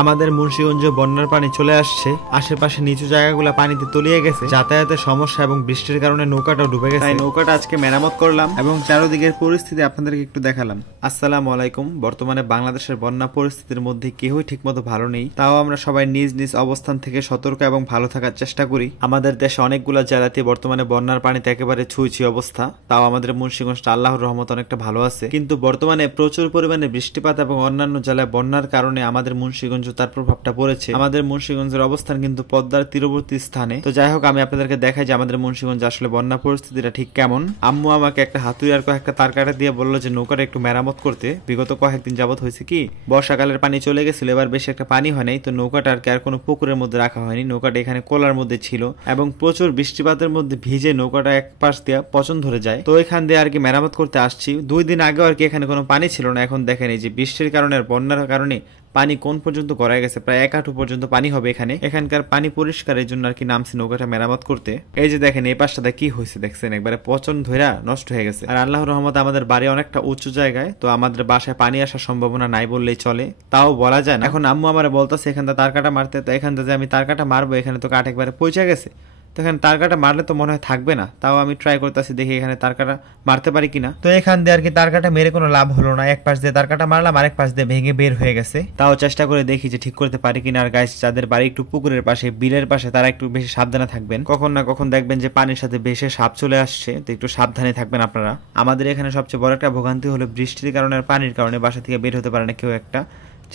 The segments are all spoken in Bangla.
আমাদের মুন্সিগঞ্জে বন্যার পানি চলে আসছে, আশেপাশে নিচু জায়গাগুলো পানিতে তলিয়ে গেছে, যাতায়াতের সমস্যা এবং বৃষ্টির কারণে নৌকাটাও ডুবে গেছে। তাই নৌকাটা আজকে মেরামত করলাম এবং চারদিকের পরিস্থিতি আপনাদেরকে একটু দেখালাম। আসসালামু আলাইকুম। বর্তমানে বাংলাদেশের বন্যা পরিস্থিতির মধ্যে কেউই ঠিকমতো ভালো নেই, তাও আমরা সবাই নিজ নিজ অবস্থান থেকে সতর্ক এবং ভালো থাকার চেষ্টা করি। আমাদের দেশে অনেকগুলো জেলাতে বর্তমানে বন্যার পানিতে একেবারে ছুঁইছি অবস্থা, তাও আমাদের মুন্সিগঞ্জটা আল্লাহর রহমত অনেকটা ভালো আছে। কিন্তু বর্তমানে প্রচুর পরিমাণে বৃষ্টিপাত এবং অন্যান্য জেলায় বন্যার কারণে আমাদের মুন্সিগঞ্জ তার প্রভাবটা পড়েছে। আমাদের মুন্সিগঞ্জের অবস্থান কিন্তু পদ্মার তীরবর্তী স্থানে। তো যাই হোক, আমি আপনাদেরকে দেখাই যে আমাদের মুন্সিগঞ্জ আসলে বন্যা পরিস্থিতিটা ঠিক কেমন। আম্মু আমাকে একটা হাতুড়ি আর কয়েকটা তার কাটা দিয়ে বললো যে নৌকাটা একটু মেরামত করতে। বিগত কয়েকদিন যাবত হয়েছে কি, বর্ষাকালের পানি চলে গেছিল, এবার বেশি একটা পানি হয় নাই, তো নৌকাটা আর কি আর কোনো পুকুরের মধ্যে রাখা হয়নি। নৌকাটা এখানে কোলার মধ্যে ছিল এবং প্রচুর বৃষ্টিপাতের মধ্যে ভিজে নৌকাটা এক পাশ দিয়ে পচন ধরে যায়। তো এখান দিয়ে আর কি মেরামত করতে আসছি। 2 দিন আগেও আর কি এখানে কোনো পানি ছিল না, এখন দেখেন এই যে বৃষ্টির কারণে আর বন্যার কারণে পানি কোন পর্যন্ত গড়ায় গেছে, প্রায় 1 হাঁটু পর্যন্ত পানি হবে এখানে। এখানকার পানি পরিষ্কারের জন্য আর কি নামছি নৌকাটা মেরামত করতে। এই যে দেখেন এই পাশটাতে কি হয়েছে দেখছেন, একবারে পচন ধইরা নষ্ট হয়ে গেছে। আর আল্লাহর রহমতে আমাদের বাড়ি অনেকটা উঁচু জায়গায়, তো আমাদের বাসায় পানি আসার সম্ভাবনা নাই বললেই চলে, তাও বলা যায় না। এখন আম্মু আমার বলতেছে এখানটা তার কাটা মারতে, তো এখান থেকে আমি তার কাটা মারবো, এখানে তো কাঠ একবারে পৌঁছে গেছে, তো এখানে তার কাটা মারলে তো মনে হয় থাকবে না, তাও আমি ট্রাই করতেছি দেখি এখানে তার কাটা মারতে পারি কিনা। তো এখান দিয়ে আর কি তার কাটা মেরে কোনো লাভ হলো না, এক পাশ দিয়ে তার কাটা মারলাম, আরেক পাশ দিয়ে ভেঙে বের হয়ে গেছে। তাও চেষ্টা করে দেখি যে ঠিক করতে পারি কিনা। আর গাইস, যাদের বাড়ি একটু পুকুরের পাশে, বিলের পাশে, তারা একটু বেশি সাবধানে থাকবেন। কখন না কখন দেখবেন যে পানির সাথে ভেসে সাপ চলে আসছে, তো একটু সাবধানে থাকবেন আপনারা। আমাদের এখানে সবচেয়ে বড় একটা ভোগান্তি হলো বৃষ্টির কারণে আর পানির কারণে বাসা থেকে বের হতে পারে না কেউ একটা,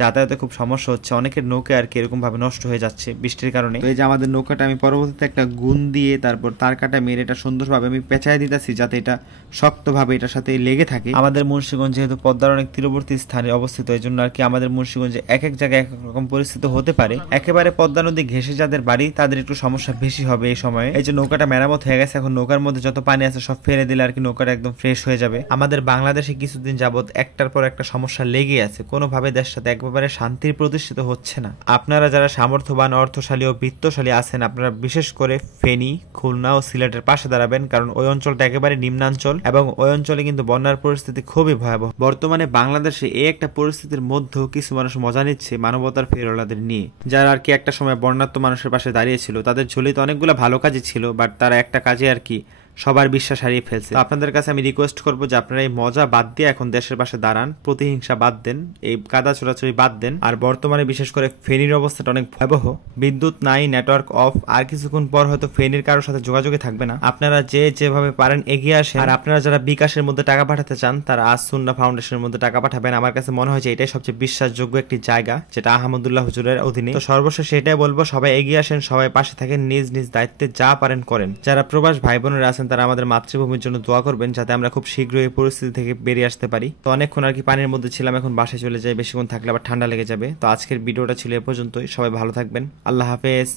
যাতায়াতে খুব সমস্যা হচ্ছে। অনেকের নৌকা আর কি এরকম ভাবে নষ্ট হয়ে যাচ্ছে বৃষ্টির কারণে। তো এই যে আমাদের নৌকাটা আমি পরবর্তীতে একটা গুণ দিয়ে তারপর তার কাটা মেরে এটা সুন্দরভাবে আমি পেঁচায় দিতেছি, যাতে এটা শক্তভাবে এটার সাথে লেগে থাকে। আমাদের মুন্সিগঞ্জ যেহেতু পদ্মার অনেক তীরবর্তী স্থানে অবস্থিত, এই জন্য আর কি আমাদের মুন্সিগঞ্জে এক এক জায়গায় এক এক রকম পরিস্থিতি হতে পারে। একেবারে পদ্মা নদী ঘেঁষে যাদের বাড়ি, তাদের একটু সমস্যা বেশি হবে এই সময়ে। এই যে নৌকাটা মেরামত হয়ে গেছে, এখন নৌকার মধ্যে যত পানি আছে সব ফেলে দিলে আর কি নৌকাটা একদম ফ্রেশ হয়ে যাবে। আমাদের বাংলাদেশে কিছুদিন যাবত একটার পর একটা সমস্যা লেগে আছে, কোনোভাবে দেশের সাথে একবারে শান্তির প্রতিষ্ঠিত হচ্ছে না। আপনারা যারা সামর্থ্যবান, অর্থশালী ও বিত্তশালী আছেন, আপনারা বিশেষ করে ফেনী, খুলনা ও সিলেটের পাশে দাঁড়াবেন, কারণ ওই অঞ্চলটা একেবারে নিম্নাঞ্চল এবং ওই অঞ্চলে কিন্তু বন্যার পরিস্থিতি খুবই ভয়াবহ। বর্তমানে বাংলাদেশে এই একটা পরিস্থিতির মধ্যেও কিছু মানুষ মজা নিচ্ছে মানবতার ফেরিওয়ালাদের নিয়ে, যারা আর কি একটা সময় বন্যার্ত মানুষের পাশে দাঁড়িয়েছিল। তাদের ঝুলিতে অনেকগুলো ভালো কাজই ছিল, বাট তারা একটা কাজে আর কি সবার বিশ্বাস হারিয়ে ফেলছে। আপনাদের কাছে আমি রিকোয়েস্ট করবো যে আপনারা এই মজা বাদ দিয়ে এখন দেশের পাশে দাঁড়ান, প্রতিহিংসা বাদ দেন, এই কাদা ছোড়াছুড়ি বাদ দেন। আর বর্তমানে বিশেষ করে ফেনীর অবস্থাটা অনেক ভয়াবহ, বিদ্যুৎ নাই, নেটওয়ার্ক অফ, আর কিছুক্ষণ পর হয়তো ফেনীর কারোর সাথে যোগাযোগে থাকবে না। আপনারা যেভাবে পারেন এগিয়ে আসেন। আর আপনারা যারা বিকাশের মধ্যে টাকা পাঠাতে চান, তারা আজ সুন্নাহ ফাউন্ডেশনের মধ্যে টাকা পাঠাবেন। আমার কাছে মনে হয় যে এটাই সবচেয়ে বিশ্বাসযোগ্য একটি জায়গা, যেটা আহমদুল্লাহ হুজুরের অধীনে। তো সর্বশেষ এটাই বলবো, সবাই এগিয়ে আসেন, সবাই পাশে থাকেন, নিজ নিজ দায়িত্বে যা পারেন করেন। যারা প্রবাস ভাই বোনেরা আছেন, তারা আমাদের মাতৃভূমির জন্য দোয়া করবেন, যাতে আমরা খুব শীঘ্রই এই পরিস্থিতি থেকে বেরিয়ে আসতে পারি। তো অনেকক্ষণ আর কি পানির মধ্যে ছিলাম, এখন বাসায় চলে যাই, বেশিক্ষণ থাকলে আবার ঠান্ডা লেগে যাবে। তো আজকের ভিডিওটা ছিল এ পর্যন্তই, সবাই ভালো থাকবেন, আল্লাহ হাফেজ।